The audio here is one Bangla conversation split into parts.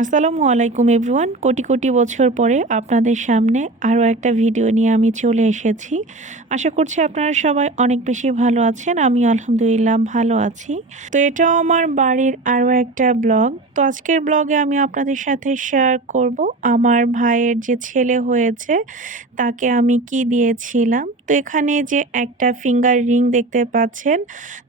আসসালামু আলাইকুম এভরিওয়ান। কোটি কোটি বছর পরে আপনাদের সামনে আরও একটা ভিডিও নিয়ে আমি চলে এসেছি। আশা করছি আপনারা সবাই অনেক বেশি ভালো আছেন আমি আলহামদুলিল্লাহ ভালো আছি। তো এটাও আমার বাড়ির আরও একটা ব্লগ। তো আজকের ব্লগে আমি আপনাদের সাথে শেয়ার করব আমার ভাইয়ের যে ছেলে হয়েছে, তাকে আমি কি দিয়েছিলাম। তো এখানে যে একটা ফিঙ্গার রিং দেখতে পাচ্ছেন,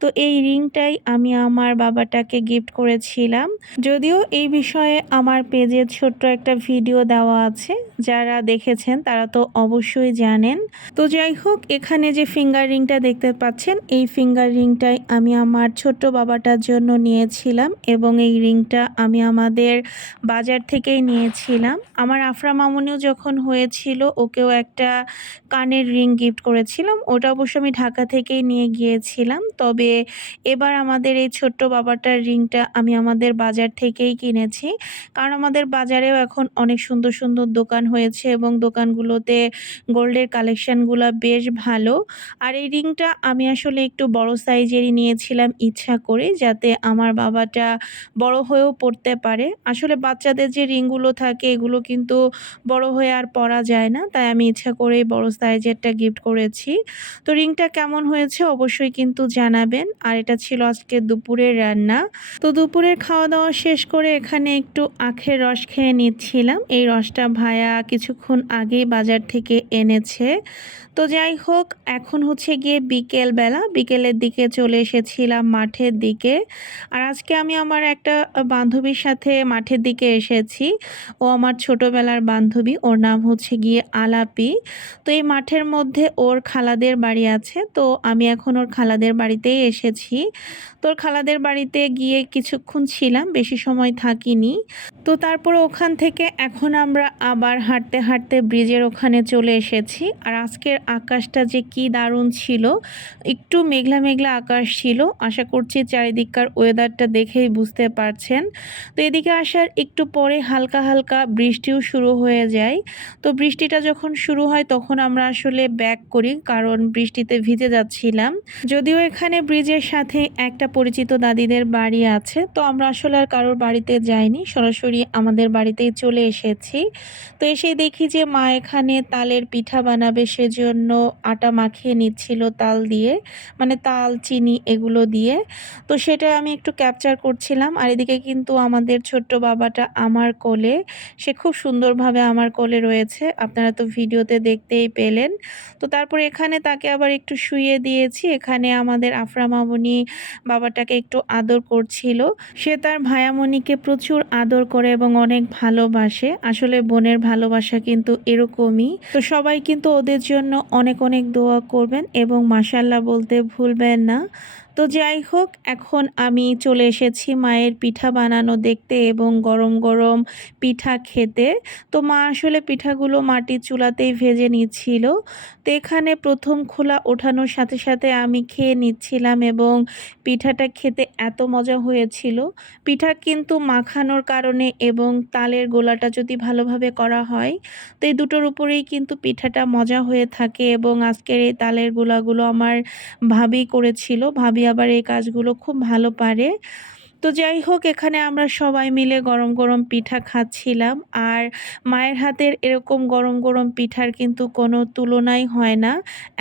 তো এই রিংটাই আমি আমার বাবাটাকে গিফট করেছিলাম। যদিও এই বিষয়ে আমার পেজে ছোট্ট একটা ভিডিও দেওয়া আছে, যারা দেখেছেন তারা তো অবশ্যই জানেন। তো যাই হোক, এখানে যে ফিঙ্গার রিংটা দেখতে পাচ্ছেন, এই ফিঙ্গার রিংটাই আমি আমার ছোট্ট বাবাটার জন্য নিয়েছিলাম এবং এই রিংটা আমি আমাদের বাজার থেকেই নিয়েছিলাম। আমার আফরা মামুনিও যখন হয়েছিল, ওকেও একটা কানের রিং গিফট করেছিলাম। ওটা অবশ্য আমি ঢাকা থেকেই নিয়ে গিয়েছিলাম। তবে এবার আমাদের এই ছোট্ট বাবাটার রিংটা আমি আমাদের বাজার থেকেই কিনেছি। কারণ আমাদের বাজারেও এখন অনেক সুন্দর সুন্দর দোকান হয়েছে এবং দোকানগুলোতে গোল্ডের কালেকশানগুলো বেশ ভালো। আর এই রিংটা আমি আসলে একটু বড় সাইজেরই নিয়েছিলাম ইচ্ছা করে যাতে আমার বাবাটা বড় হয়েও পড়তে পারে। আসলে বাচ্চাদের যে রিংগুলো থাকে এগুলো কিন্তু বড় হয়ে আর পরা যায় না, তাই আমি ইচ্ছা করেই বড় সাইজেরটা গিফট করেছি। তো রিংটা কেমন হয়েছে অবশ্যই কিন্তু জানাবেন। আর এটা ছিল আজকে দুপুরের রান্না। তো দুপুরের খাওয়া দাওয়া শেষ করে এখানে একটু আখের রস খেয়ে নিচ্ছিলাম। এই রসটা ভায়া কিছুক্ষণ আগেই বাজার থেকে এনেছে। তো যাই হোক, এখন হচ্ছে গিয়ে বিকেল বেলা বিকেলের দিকে চলে এসেছিলাম মাঠের দিকে। আর আজকে আমি আমার একটা বান্ধবীর সাথে মাঠের দিকে এসেছি। ও আমার ছোটোবেলার বান্ধবী। ওর নাম হচ্ছে গিয়ে আলাপি। তো এই মাঠের মধ্যে ওর খালাদের বাড়ি আছে। তো আমি এখন ওর খালাদের বাড়িতেই এসেছি। তোর খালাদের বাড়িতে গিয়ে কিছুক্ষণ ছিলাম। বেশি সময় থাকিনি। তো তারপর ওখান থেকে এখন আমরা আবার হাঁটতে হাঁটতে ব্রিজের ওখানে চলে এসেছি। আর আজকের আকাশটা যে কি দারুণ ছিল, একটু মেঘলা মেঘলা আকাশ ছিল। আশা করছি চারিদিককার ওয়েদারটা দেখেই বুঝতে পারছেন। তো এদিকে আসার একটু পরে হালকা হালকা বৃষ্টিও শুরু হয়ে যায়। তো বৃষ্টিটা যখন শুরু হয় তখন আমরা আসলে ব্যাক করি, কারণ বৃষ্টিতে ভিজে যাচ্ছিলাম। যদিও এখানে ব্রিজের সাথে একটা পরিচিত দাদিদের বাড়ি আছে, তো আমরা আসলে আর কারোর বাড়িতে যাইনি। সরাসরি আমাদের বাড়িতেই চলে এসেছি। তো এসে দেখি যে মা এখানে তালের পিঠা বানাবে সেজন্য আটা মাখিয়ে নিচ্ছিল তাল দিয়ে মানে তাল, চিনি এগুলো দিয়ে। তো সেটা আমি একটু ক্যাপচার করছিলাম আর এদিকে কিন্তু আমাদের ছোট্ট বাবাটা আমার কোলে, সে খুব সুন্দরভাবে আমার কোলে রয়েছে, আপনারা তো ভিডিওতে দেখতেই পেলেন। তো তারপর এখানে তাকে আবার একটু শুয়ে দিয়েছি, এখানে আমাদের আফরা মামনি বাবাটাকে একটু আদর করছিল। সে তার ভায়ামণিকে প্রচুর আদর করে এবং অনেক ভালোবাসে। আসলে বোনের ভালোবাসা কিন্তু এরকমই। তো সবাই কিন্তু ওদের জন্য অনেক অনেক দোয়া করবেন এবং মাসাল্লাহ বলতে ভুলবেন না। তো যাই হোক, এখন আমি চলে এসেছি মায়ের পিঠা বানানো দেখতে এবং গরম গরম পিঠা খেতে। তো মা আসলে পিঠাগুলো মাটির চুলাতেই ভেজে নিচ্ছিল। তো এখানে প্রথম খোলা ওঠানোর সাথে সাথে আমি খেয়ে নিচ্ছিলাম এবং পিঠাটা খেতে এত মজা হয়েছিল। পিঠা কিন্তু মাখানোর কারণে এবং তালের গোলাটা যদি ভালোভাবে করা হয়, তো এই দুটোর উপরেই কিন্তু পিঠাটা মজা হয়ে থাকে এবং আজকের এই তালের গোলাগুলো আমার ভাবি করেছিল, ভাবি আবার এই কাজগুলো খুব ভালো পারে। তো যাই হোক, এখানে আমরা সবাই মিলে গরম গরম পিঠা খাচ্ছিলাম। আর মায়ের হাতের এরকম গরম গরম পিঠার কিন্তু কোনো তুলনাই হয় না,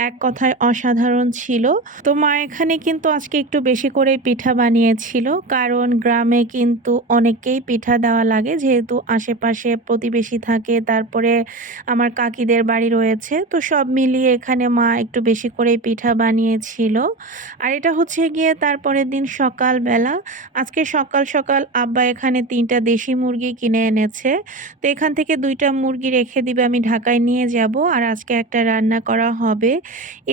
এক কথায় অসাধারণ ছিল। তো মা এখানে কিন্তু আজকে একটু বেশি করে পিঠা বানিয়েছিল, কারণ গ্রামে কিন্তু অনেকেই পিঠা দেওয়া লাগে, যেহেতু আশেপাশে প্রতিবেশী থাকে, তারপরে আমার কাকিদের বাড়ি রয়েছে। তো সব মিলিয়ে এখানে মা একটু বেশি করে পিঠা বানিয়েছিল। আর এটা হচ্ছে গিয়ে তারপরের দিন সকালবেলা। আজকে সকাল সকাল আব্বা এখানে তিনটা দেশি মুরগি কিনে এনেছে। তো এখান থেকে দুইটা মুরগি রেখে দিবে, আমি ঢাকায় নিয়ে যাব আর আজকে একটা রান্না করা হবে।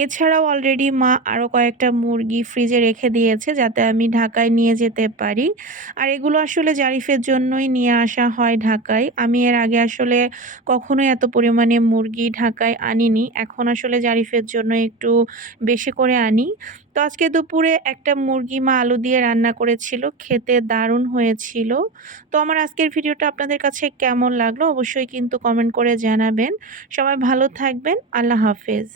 এছাড়াও অলরেডি মা আরও কয়েকটা মুরগি ফ্রিজে রেখে দিয়েছে যাতে আমি ঢাকায় নিয়ে যেতে পারি। আর এগুলো আসলে জারিফের জন্যই নিয়ে আসা হয় ঢাকায়। আমি এর আগে আসলে কখনোই এত পরিমাণে মুরগি ঢাকায় আনিনি। এখন আসলে জারিফের জন্য একটু বেশি করে আনি। তো আজকে দুপুরে একটা মুরগি মা আলু দিয়ে রান্না করেছিল, খেতে দারুণ হয়েছিল। তো আমার আজকের ভিডিওটা আপনাদের কাছে কেমন লাগল অবশ্যই কিন্তু কমেন্ট করে জানাবেন। সবাই ভালো থাকবেন, আল্লাহ হাফেজ।